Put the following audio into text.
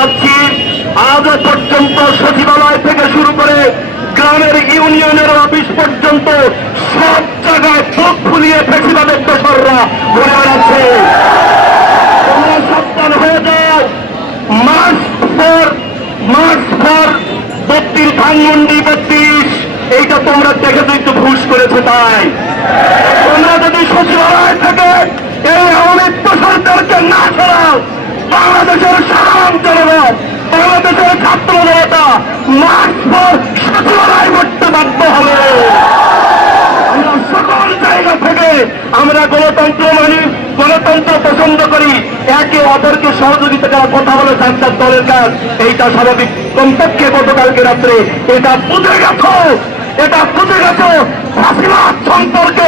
পাচ্ছি। আজ পর্যন্ত সচিবালয় থেকে শুরু করে গ্রামের ইউনিয়নের অফিস পর্যন্ত সব জায়গায় চোখ ফুলিয়ে ফেসিবাদের দোসররা ঘুরে বেড়াচ্ছে। তোমরা সাবধান হয়ে যায় মার্চ ফর মার্চ ফর বত্রিশ ধানমন্ডি বত্রিশ, এইটা তোমরা দেখে তো একটু ঘুষ করেছ তাই। তোমরা যদি সচিবালয় বাংলাদেশের ছাত্র জনতা মার্চ সচিবালয় করতে বাধ্য হবে। সকল জায়গা থেকে আমরা গণতন্ত্র মানি, গণতন্ত্র পছন্দ করি। একে অপরকে সহযোগিতা করার কথা বলে সরকার দলের কাজ। এইটা স্বাভাবিক। কমপক্ষে গতকালকে রাত্রে এটা বুঝে গেছো, এটা বুঝে গেছো। সম্পর্কে